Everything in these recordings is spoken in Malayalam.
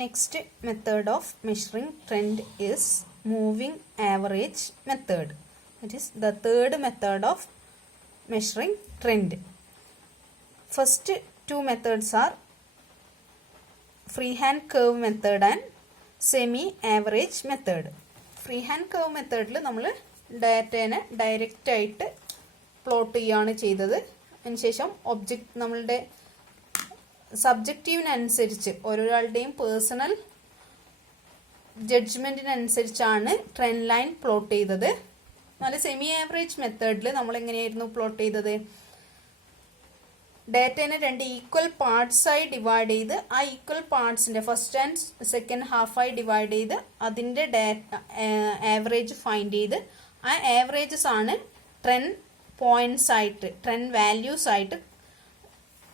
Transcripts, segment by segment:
Next method of measuring trend is moving average method. That is the third method of measuring trend. First two methods are freehand curve method and semi-average method. Freehand curve method നമ്മൾ ഡാറ്റേനെ ഡയറക്റ്റ് ആയിട്ട് പ്ലോട്ട് ചെയ്യുകയാണ് ചെയ്തത്. അതിനുശേഷം ഒബ്ജക്റ്റ് നമ്മളുടെ സബ്ജക്റ്റീവിനനുസരിച്ച് ഓരോരാളുടെയും പേഴ്സണൽ ജഡ്ജ്മെന്റിനനുസരിച്ചാണ് ട്രെൻഡ് ലൈൻ പ്ലോട്ട് ചെയ്തത്. എന്നാൽ സെമി ആവറേജ് മെത്തേഡിൽ നമ്മൾ എങ്ങനെയായിരുന്നു പ്ലോട്ട് ചെയ്തത്? ഡാറ്റേനെ രണ്ട് ഈക്വൽ പാർട്സ് ആയി ഡിവൈഡ് ചെയ്ത് ആ ഈക്വൽ പാർട്സിന്റെ ഫസ്റ്റ് ആൻഡ് സെക്കൻഡ് ഹാഫായി ഡിവൈഡ് ചെയ്ത് അതിന്റെ ആവറേജ് ഫൈൻഡ് ചെയ്ത് ആ ആവറേജസ് ആണ് ട്രെൻഡ് പോയിന്റ്സ് ആയിട്ട് ട്രെൻഡ് വാല്യൂസ് ആയിട്ട്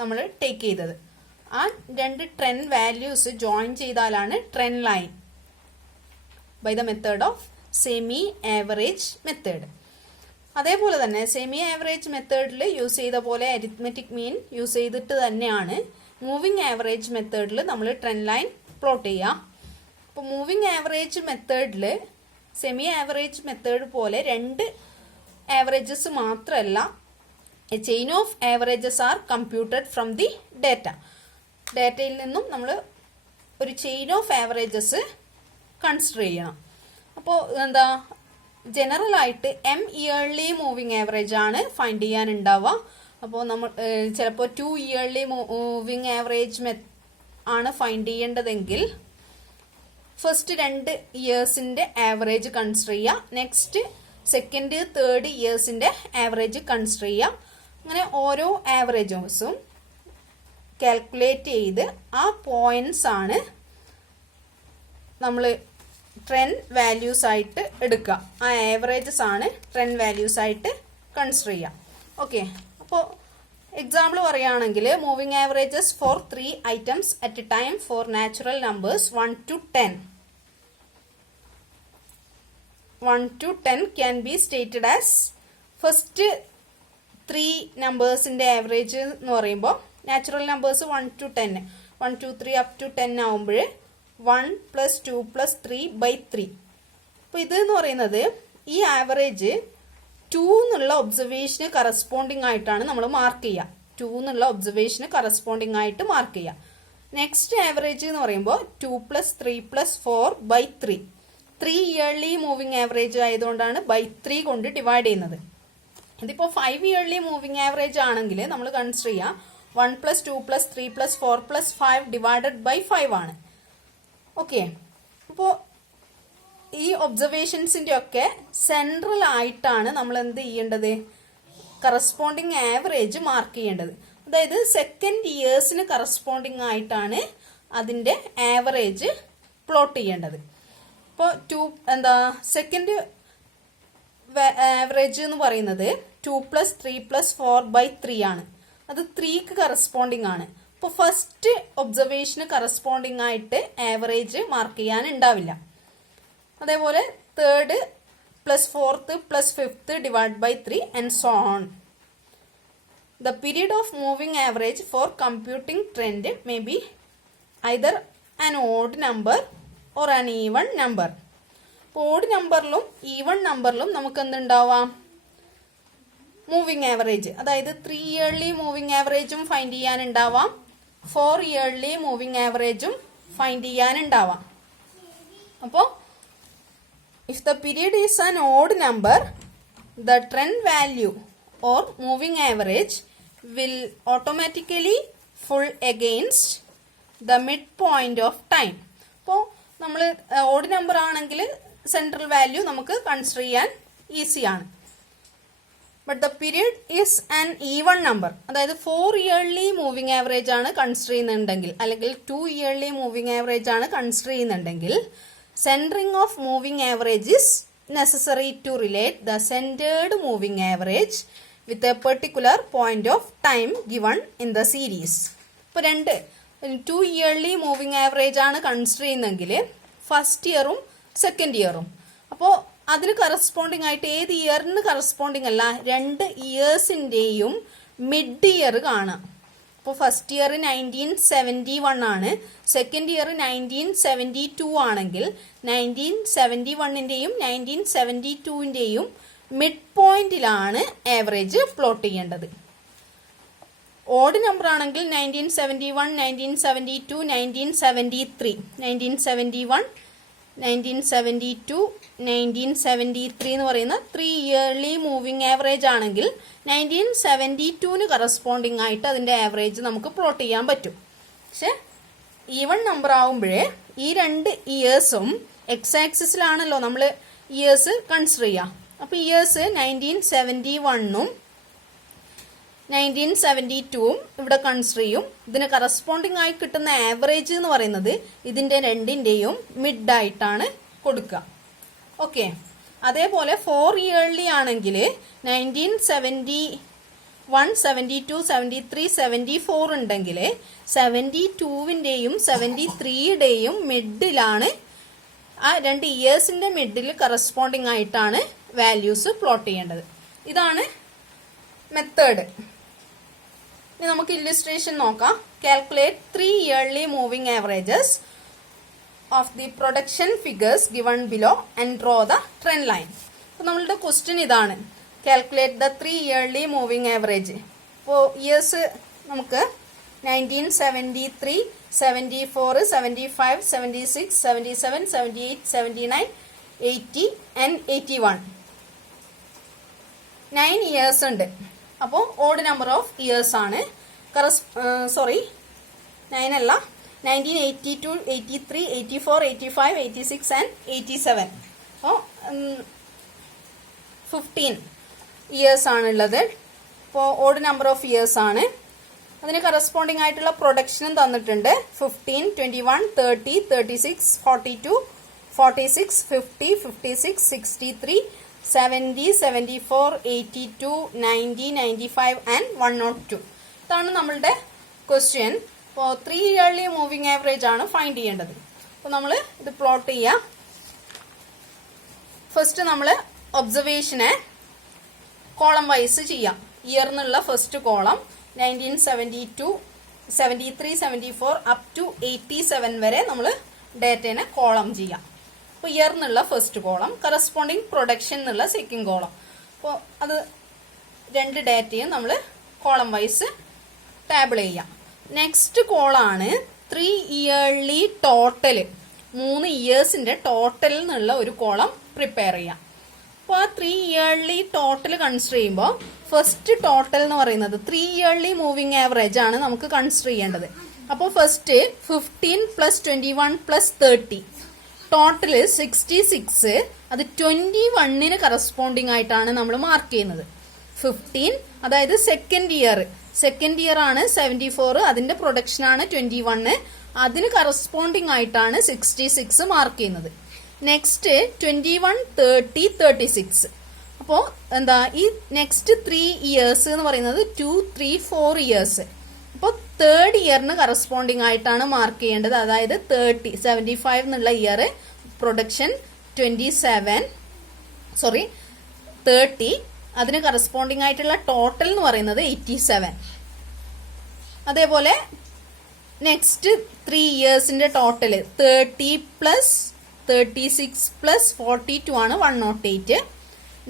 നമ്മൾ ടേക്ക് ചെയ്തത്. ആ രണ്ട് ട്രെൻഡ് വാല്യൂസ് ജോയിൻ ചെയ്താലാണ് trend line by the method of semi average method. അതേപോലെ തന്നെ സെമി ആവറേജ് മെത്തേഡിൽ യൂസ് ചെയ്ത പോലെ അരിത്മെറ്റിക് മീൻ യൂസ് ചെയ്തിട്ട് തന്നെയാണ് മൂവിങ് ആവറേജ് മെത്തേഡിൽ നമ്മൾ ട്രെൻഡ് ലൈൻ പ്ലോട്ട് ചെയ്യുക. അപ്പോൾ മൂവിങ് ആവറേജ് മെത്തേഡിൽ സെമി ആവറേജ് മെത്തേഡ് പോലെ രണ്ട് ആവറേജസ് മാത്രമല്ല, a chain of averages are computed from the data. ഡാറ്റയിൽ നിന്നും നമ്മൾ ഒരു ചെയിൻ ഓഫ് ആവറേജസ് കൺസിഡർ ചെയ്യണം. അപ്പോൾ എന്താ, ജനറൽ ആയിട്ട് എം ഇയർലി മൂവിങ് ആവറേജ് ആണ് ഫൈൻഡ് ചെയ്യാനുണ്ടാവുക. അപ്പോൾ നമ്മൾ ചിലപ്പോൾ 2 ഇയർലി മൂവിങ് ആവറേജ് ആണ് ഫൈൻഡ് ചെയ്യേണ്ടതെങ്കിൽ ഫസ്റ്റ് 2 ഇയേഴ്സിന്റെ ആവറേജ് കൺസിഡർ ചെയ്യുക, നെക്സ്റ്റ് സെക്കൻഡ് തേർഡ് ഇയേഴ്സിന്റെ ആവറേജ് കൺസിഡർ ചെയ്യുക. അങ്ങനെ ഓരോ ആവറേജസും കാൽക്കുലേറ്റ് ചെയ്ത് ആ പോയിന്റ്സ് ആണ് നമ്മൾ ട്രെൻഡ് വാല്യൂസ് ആയിട്ട് എടുക്കുക. ആ ആവറേജസ് ആണ് ട്രെൻഡ് വാല്യൂസ് ആയിട്ട് കൺസിഡർ ചെയ്യുക. ഓക്കെ, അപ്പോൾ എക്സാമ്പിൾ പറയുകയാണെങ്കിൽ moving averages for 3 items at a time for natural numbers 1 to 10. 1 to 10 can be stated as first 3 നമ്പേഴ്സിന്റെ ആവറേജ് എന്ന് പറയുമ്പോൾ natural numbers 1 to 10, 1 2 3 up to 10 ആവുമ്പോൾ 1 + 2 + 3/3. അപ്പോൾ ഇത് എന്ന് പറയുന്നത് ഈ ആവറേജ് 2 എന്നുള്ള ഒബ്സർവേഷന് കറസ്പോണ്ടിങ് ആയിട്ടാണ് നമ്മൾ മാർക്ക് ചെയ്യുക. 2 എന്നുള്ള ഒബ്സർവേഷന് കറസ്പോണ്ടിങ് ആയിട്ട് മാർക്ക് ചെയ്യുക. നെക്സ്റ്റ് ആവറേജ് എന്ന് പറയുമ്പോൾ 2 + 3 + 4/3. 3 ഇയർലി മൂവിങ് ആവറേജ് ആയതുകൊണ്ടാണ് by 3 കൊണ്ട് ഡിവൈഡ് ചെയ്യുന്നത്. ഇതിപ്പോൾ 5 ഇയർലി മൂവിങ് ആവറേജ് ആണെങ്കിൽ നമ്മൾ കൺസിഡർ ചെയ്യുക 1 + 2 + 3 + 4 + 5 ഡിവൈഡഡ് ബൈ 5 ആണ്. ഓക്കെ, അപ്പോൾ ഈ ഒബ്സർവേഷൻസിന്റെ ഒക്കെ സെൻട്രൽ ആയിട്ടാണ് നമ്മൾ എന്ത് ചെയ്യേണ്ടത്? കറസ്പോണ്ടിങ് ആവറേജ് മാർക്ക് ചെയ്യേണ്ടത്. അതായത് സെക്കൻഡ് ഇയേഴ്സിന് കറസ്പോണ്ടിങ് ആയിട്ടാണ് അതിന്റെ ആവറേജ് പ്ലോട്ട് ചെയ്യേണ്ടത്. ഇപ്പോൾ സെക്കൻഡ് ആവറേജ് എന്ന് പറയുന്നത് 2 + 3 + 4/3 ആണ്. അത് 3ക്ക് കറസ്പോണ്ടിങ് ആണ്. ഇപ്പോൾ ഫസ്റ്റ് ഒബ്സർവേഷന് കറസ്പോണ്ടിങ് ആയിട്ട് ആവറേജ് മാർക്ക് ചെയ്യാൻ ഉണ്ടാവില്ല. അതേപോലെ third + 4th + 5th divide by 3 and so on. The period of moving average for computing trend may be either an odd number or an even number. Odd നമ്പറിലും ഈവൺ നമ്പറിലും നമുക്ക് എന്തുണ്ടാവാം? മൂവിങ് ആവറേജ്, അതായത് 3 ഇയർലി മൂവിങ് ആവറേജും ഫൈൻഡ് ചെയ്യാനുണ്ടാവാം, 4 ഇയർലി മൂവിങ് ആവറേജും ഫൈൻഡ് ചെയ്യാനുണ്ടാവാം. അപ്പോൾ if the period is an odd number, the trend value or moving average will automatically fall against the midpoint of time. അപ്പോൾ നമ്മൾ ഓഡ് നമ്പർ ആണെങ്കിൽ സെൻട്രൽ വാല്യൂ നമുക്ക് കൺസിഡർ ചെയ്യാൻ ഈസിയാണ്. But the period is an even number, അതായത് 4 ഇയർലി മൂവിങ് ആവറേജ് ആണ് കൺസിഡർ ചെയ്യുന്നുണ്ടെങ്കിൽ അല്ലെങ്കിൽ 2 ഇയർലി മൂവിങ് ആവറേജ് ആണ് കൺസിഡർ ചെയ്യുന്നുണ്ടെങ്കിൽ centering of moving average is necessary to relate the centered moving average with a particular point of time given in the series. ഇപ്പോൾ 2 ഇയർലി മൂവിങ് ആവറേജ് ആണ് കൺസിഡർ ചെയ്യുന്നെങ്കിൽ ഫസ്റ്റ് ഇയറും സെക്കൻഡ് ഇയറും, അപ്പോൾ അതിന് കറസ്പോണ്ടിങ് ആയിട്ട് ഏത് ഇയറിന് കറസ്പോണ്ടിങ് അല്ല 2 ഇയേഴ്സിൻ്റെയും മിഡ് ഇയർ കാണാം. അപ്പോൾ ഫസ്റ്റ് ഇയർ 1971 ആണ്, സെക്കൻഡ് ഇയർ 1972 ആണെങ്കിൽ 1971ൻ്റെയും 1972ൻ്റെയും മിഡ് പോയിന്റിലാണ് ആവറേജ് പ്ലോട്ട് ചെയ്യേണ്ടത്. ഓഡ് നമ്പർ ആണെങ്കിൽ 1971, 1972, 1973, 1971, 1972, 1973 എന്ന് പറയുന്ന 3 ഇയർലി മൂവിങ് ആവറേജ് ആണെങ്കിൽ 1972 കറസ്പോണ്ടിങ് ആയിട്ട് അതിൻ്റെ ആവറേജ് നമുക്ക് പ്ലോട്ട് ചെയ്യാൻ പറ്റും. പക്ഷെ ഈവൺ നമ്പർ ആവുമ്പോഴേ ഈ 2 ഇയേഴ്സും എക്സ് ആക്സിസിലാണല്ലോ നമ്മൾ ഇയേഴ്സ് കൺസിഡർ ചെയ്യുക. അപ്പോൾ ഇയേഴ്സ് 1971ഉം 1972ഉം ഇവിടെ കൺസിഡർ ചെയ്യും. ഇതിന് കറസ്പോണ്ടിങ് ആയി കിട്ടുന്ന ആവറേജ് എന്ന് പറയുന്നത് ഇതിൻ്റെ രണ്ടിൻ്റെയും മിഡ് ആയിട്ടാണ് കൊടുക്കുക. ഓക്കെ, അതേപോലെ 4 ഇയർലി ആണെങ്കിൽ 1971, 72, 73, 74 ഉണ്ടെങ്കിൽ 72ൻ്റെയും 73യുടെയും മിഡിലാണ്, ആ 2 ഇയേഴ്സിൻ്റെ മിഡിൽ കറസ്പോണ്ടിങ് ആയിട്ടാണ് വാല്യൂസ് പ്ലോട്ട് ചെയ്യേണ്ടത്. ഇതാണ് മെത്തേഡ്. ഇനി നമുക്ക് ഇല്ലുസ്ട്രേഷൻ നോക്കാം. Calculate 3 yearly moving averages of the production figures given below and draw the trend line. അപ്പോൾ നമ്മളുടെ ക്വസ്റ്റ്യൻ ഇതാണ്, calculate the 3 yearly moving average. അപ്പോൾ ഇയേഴ്സ് നമുക്ക് 1973, 74, 75, 76, 77, 78, 79, 80 and 81. 9 ഇയേഴ്സ് ഉണ്ട്. അപ്പോൾ ഓഡ് നമ്പർ ഓഫ് ഇയേഴ്സ് ആണ്. 9 അല്ല, 1982, 83, 84, 85, 86 ആൻഡ് 87. അപ്പോൾ 15 ഇയേഴ്സ് ആണുള്ളത്. അപ്പോൾ ഓഡ് നമ്പർ ഓഫ് ഇയേഴ്സ് ആണ്. അതിന് കറസ്പോണ്ടിങ് ആയിട്ടുള്ള പ്രൊഡക്ഷനും തന്നിട്ടുണ്ട്. 15, 21, 30, 36, 42, 46, 50, 56, 63, 70, 74, 82, 90, 95 ആൻഡ് 102. ഇതാണ് നമ്മളുടെ ക്വസ്റ്റ്യൻ. അപ്പോൾ 3 ഇയർലി മൂവിങ് ആവറേജ് ആണ് ഫൈൻഡ് ചെയ്യേണ്ടത്. അപ്പോൾ നമ്മൾ ഇത് പ്ലോട്ട് ചെയ്യാം. ഫസ്റ്റ് നമ്മൾ ഒബ്സർവേഷനെ കോളം വൈസ് ചെയ്യാം. ഇയർ എന്നുള്ള ഫസ്റ്റ് കോളം 1972, 73, 74 അപ് ടു 87 വരെ നമ്മൾ ഡേറ്റേനെ കോളം ചെയ്യാം. അപ്പോൾ ഇയർ എന്നുള്ള ഫസ്റ്റ് കോളം, കറസ്പോണ്ടിങ് പ്രൊഡക്ഷൻ എന്നുള്ള സെക്കൻഡ് കോളം. അപ്പോൾ അത് 2 ഡേറ്റയും നമ്മൾ കോളം വൈസ് ടേബിൾ ചെയ്യാം. നെക്സ്റ്റ് കോളാണ് 3 ഇയർലി ടോട്ടൽ, 3 ഇയേഴ്സിന്റെ ടോട്ടൽ എന്നുള്ള ഒരു കോളം പ്രിപ്പയർ ചെയ്യാം. അപ്പോൾ ആ 3 ഇയർലി ടോട്ടൽ കൺസിഡർ ചെയ്യുമ്പോൾ ഫസ്റ്റ് ടോട്ടൽ എന്ന് പറയുന്നത് 3 ഇയർലി മൂവിങ് ആവറേജ് ആണ് നമുക്ക് കൺസിഡർ ചെയ്യേണ്ടത്. അപ്പോൾ ഫസ്റ്റ് 15 + 21 + 30 ടോട്ടൽ 66. അത് 21ന് കറസ്പോണ്ടിങ് ആയിട്ടാണ് നമ്മൾ മാർക്ക് ചെയ്യുന്നത്. 15 അതായത് സെക്കൻഡ് ഇയർ ആണ് 74, അതിന്റെ പ്രൊഡക്ഷൻ ആണ് 21, അതിന് കറസ്പോണ്ടിങ് ആയിട്ടാണ് 66 മാർക്ക് ചെയ്യുന്നത്. നെക്സ്റ്റ് 21, 30, 36. അപ്പോൾ എന്താ ഈ നെക്സ്റ്റ് 3 ഇയേഴ്സ് എന്ന് പറയുന്നത് 2, 3, 4 ഇയേഴ്സ്. അപ്പോൾ തേർഡ് ഇയറിന് കറസ്പോണ്ടിങ് ആയിട്ടാണ് മാർക്ക് ചെയ്യേണ്ടത്. അതായത് 75 എന്നുള്ള ഇയർ പ്രൊഡക്ഷൻ 30, അതിന് കറസ്പോണ്ടിങ് ആയിട്ടുള്ള ടോട്ടൽ എന്ന് പറയുന്നത് 87. അതേപോലെ നെക്സ്റ്റ് 3 ഇയേഴ്സിന്റെ ടോട്ടൽ 30 + 36 + 42 ആണ് 108.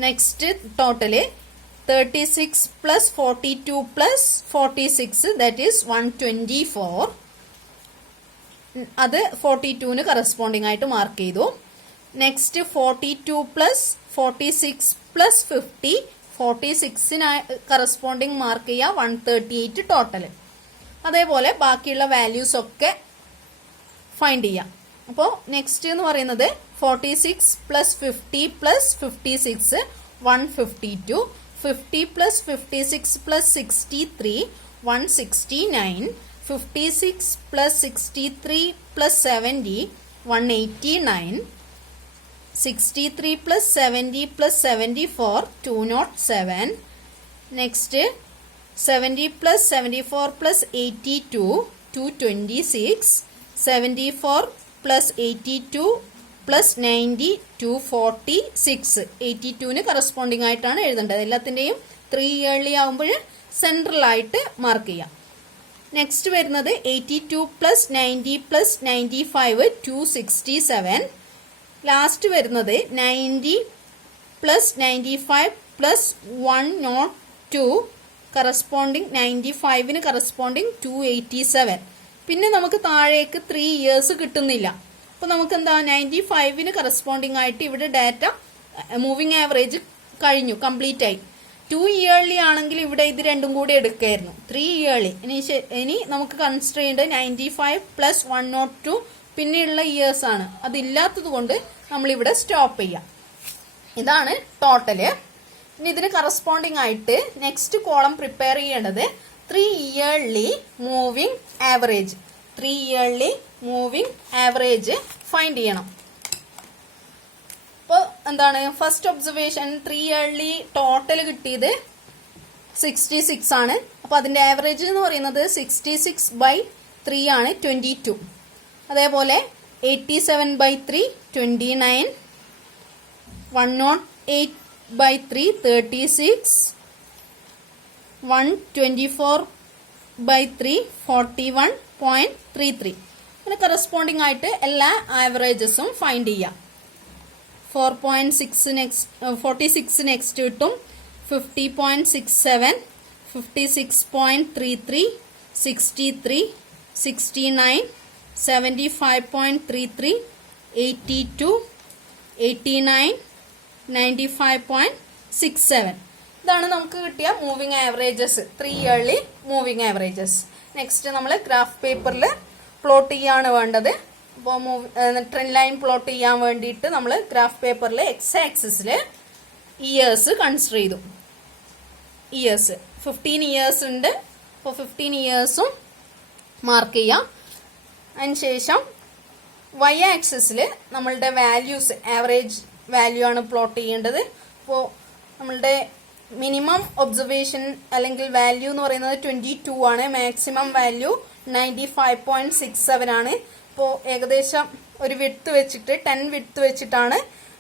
Next total 36 + 42 + 46 that is 124. അത് 42ന് കറസ്പോണ്ടിങ് ആയിട്ട് മാർക്ക് ചെയ്തു. നെക്സ്റ്റ് 42 + 46 + 50, 46ന് കറസ്പോണ്ടിങ് മാർക്ക് ചെയ്യുക 138 ടോട്ടൽ. അതേപോലെ ബാക്കിയുള്ള വാല്യൂസ് ഒക്കെ ഫൈൻഡ് ചെയ്യാം. അപ്പോൾ നെക്സ്റ്റ് എന്ന് പറയുന്നത് 46 + 50 + 56 152, 50 + 56 + 63 169, 56 + 63 + 70 189, 63 + 70 + 74 207. Next 70 + 74 + 82 226, 74 + 82 + 90 246. 82ന് കറസ്പോണ്ടിങ് ആയിട്ടാണ് എഴുതേണ്ടത്. എല്ലാത്തിൻ്റെയും 3 ഇയർലി ആകുമ്പോൾ സെൻട്രൽ ആയിട്ട് മാർക്ക് ചെയ്യാം. നെക്സ്റ്റ് വരുന്നത് 82 പ്ലസ് 90 പ്ലസ് 95 267. ലാസ്റ്റ് വരുന്നത് 90 പ്ലസ് 95 പ്ലസ് 102 കറസ്പോണ്ടിങ് 95ന് കറസ്പോണ്ടിങ് 287. പിന്നെ നമുക്ക് താഴേക്ക് 3 ഇയേഴ്സ് കിട്ടുന്നില്ല. അപ്പോൾ നമുക്ക് എന്താ 95ന് കറസ്പോണ്ടിങ് ആയിട്ട് ഇവിടെ ഡാറ്റ മൂവിങ് ആവറേജ് കഴിഞ്ഞു, കംപ്ലീറ്റ് ആയി. 2 ഇയർലി ആണെങ്കിൽ ഇവിടെ ഇത് രണ്ടും കൂടി എടുക്കായിരുന്നു. 3 ഇയർലി ഇനി നമുക്ക് കൺസിഡർ ചെയ്യേണ്ടത് 95 പ്ലസ് 102 പിന്നെയുള്ള ഇയേഴ്സ് ആണ്. അതില്ലാത്തത് കൊണ്ട് നമ്മളിവിടെ സ്റ്റോപ്പ് ചെയ്യാം. ഇതാണ് ടോട്ടല്. ഇനി ഇതിന് കറസ്പോണ്ടിങ് ആയിട്ട് നെക്സ്റ്റ് കോളം പ്രിപ്പയർ ചെയ്യേണ്ടത് 3 yearly moving average. 3 yearly moving average find ചെയ്യണം. അപ്പോൾ എന്താണ് ഫസ്റ്റ് ഒബ്സർവേഷൻ 3 ഇയർലി ടോട്ടൽ കിട്ടിയത് 66 ആണ്. അപ്പോൾ അതിന്റെ ആവറേജ് എന്ന് പറയുന്നത് 66/3 ആണ്, 22. അതേപോലെ 87/3 29, 108/3 36, 124/3 41.33. പിന്നെ കറസ്പോണ്ടിങ് ആയിട്ട് എല്ലാ ആവറേജസും ഫൈൻഡ് ചെയ്യാം. 46 നെക്സ്റ്റ് കിട്ടും, 50.67, 56.33, 63, 69, 75.33, 82, 89, 95.67. ഇതാണ് നമുക്ക് കിട്ടിയ moving averages, 3 yearly moving averages. Next നമ്മൾ ഗ്രാഫ് പേപ്പറിൽ പ്ലോട്ട് ചെയ്യാണ് വേണ്ടത്. അപ്പോൾ ട്രെൻഡ് ലൈൻ പ്ലോട്ട് ചെയ്യാൻ വേണ്ടിയിട്ട് നമ്മൾ ഗ്രാഫ് പേപ്പറിൽ എക്സ് ആക്സിസിൽ ഇയേഴ്സ് കൺസിഡർ ചെയ്തു. ഇയേഴ്സ് 15 ഇയേഴ്സ് ഉണ്ട്. അപ്പോൾ 15 ഇയേഴ്സും മാർക്ക് ചെയ്യാം. അതിനുശേഷം വൈ ആക്സിസിൽ നമ്മളുടെ വാല്യൂസ്, ആവറേജ് വാല്യൂ ആണ് പ്ലോട്ട് ചെയ്യേണ്ടത്. അപ്പോൾ നമ്മളുടെ മിനിമം ഒബ്സർവേഷൻ അല്ലെങ്കിൽ വാല്യൂ എന്ന് പറയുന്നത് 22 ആണ്. മാക്സിമം വാല്യൂ 95.67 ആണ്. അപ്പോൾ ഏകദേശം ഒരു വിഡ്ത്ത് വെച്ചിട്ട് 10 വിഡ്ത്ത് വെച്ചിട്ടാണ്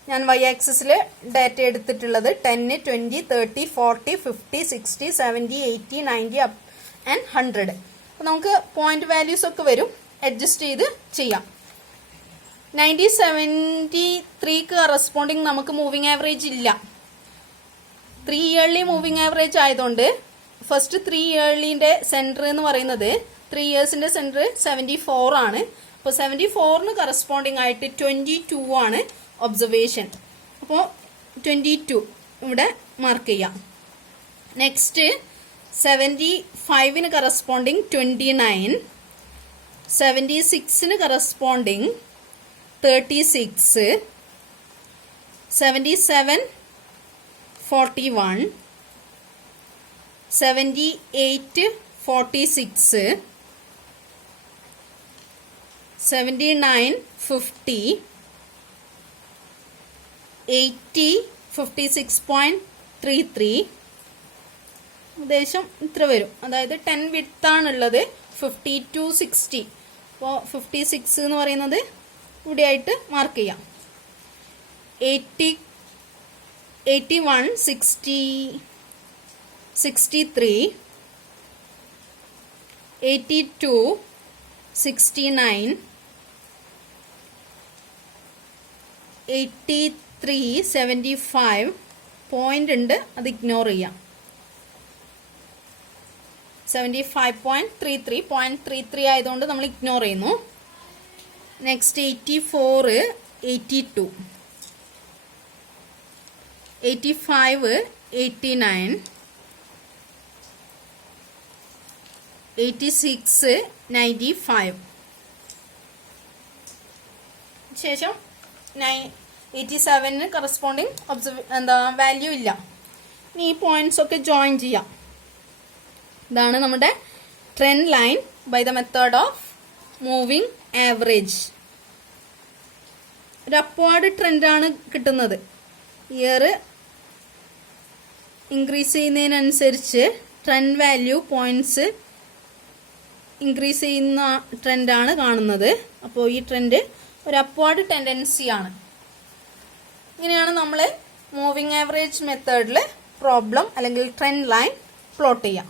ഞാൻ വൈ ആക്സിസിൽ ഡാറ്റ എടുത്തിട്ടുള്ളത്. 10, 20, 30, 40, 50, 60, 70, 80, 90 ആൻഡ് 100. അപ്പോൾ നമുക്ക് പോയിന്റ് വാല്യൂസ് ഒക്കെ വരും, അഡ്ജസ്റ്റ് ചെയ്ത് ചെയ്യാം. 9073ക്ക് കറസ്പോണ്ടിങ് നമുക്ക് മൂവിങ് ആവറേജ് ഇല്ല. 3 ഇയർലി മൂവിങ് ആവറേജ് ആയതുകൊണ്ട് ഫസ്റ്റ് 3 ഇയർലിന്റെ സെന്റർ എന്ന് പറയുന്നത് 3 ഇയേഴ്സിന്റെ സെന്റർ 74 ആണ്. അപ്പോൾ 74ന് കറസ്പോണ്ടിങ് ആയിട്ട് 22 ആണ് ഒബ്സർവേഷൻ. അപ്പോൾ 22 ഇവിടെ മാർക്ക് ചെയ്യാം. നെക്സ്റ്റ് 75ന് കറസ്പോണ്ടിങ് 29, 76ന് കറസ്പോണ്ടിങ് 36, 77 41, 78 46, 79 50, 80 56.33. ഏകദേശം ഇത്ര വരും. അതായത് 10 വിഡ്ത്ത് ആണുള്ളത്. 52 60. അപ്പോൾ 56 എന്ന് പറയുന്നത് ഇവിടെ ആയിട്ട് മാർക്ക് ചെയ്യാം. 80 81 60 63, 82 69, 83 75 പോയിന്റ് ഉണ്ട്, അത് ഇഗ്നോർ ചെയ്യാം. 75.33 ആയതുകൊണ്ട് നമ്മൾ ഇഗ്നോർ ചെയ്യുന്നു. നെക്സ്റ്റ് 84 82, 85 89, 86 95. ശേഷം 87ന് കറസ്പോണ്ടിങ് വാല്യൂ ഇല്ല. ഇനി ഈ പോയിന്റ്സ് ഒക്കെ ജോയിൻ ചെയ്യാം. ഇതാണ് നമ്മുടെ trend line by the method of moving average. ഒരു അപ്വാർഡ് ട്രെൻഡാണ് കിട്ടുന്നത്. ഇയർ ഇൻക്രീസ് ചെയ്യുന്നതിനനുസരിച്ച് ട്രെൻഡ് വാല്യൂ പോയിന്റ്സ് ഇൻക്രീസ് ചെയ്യുന്ന ട്രെൻഡാണ് കാണുന്നത്. അപ്പോൾ ഈ ട്രെൻഡ് ഒരു അപ്വാർഡ് ടെൻഡൻസിയാണ്. ഇങ്ങനെയാണ് നമ്മൾ മൂവിങ് ആവറേജ് മെത്തേഡിൽ പ്രോബ്ലം അല്ലെങ്കിൽ ട്രെൻഡ് ലൈൻ പ്ലോട്ട് ചെയ്യാം.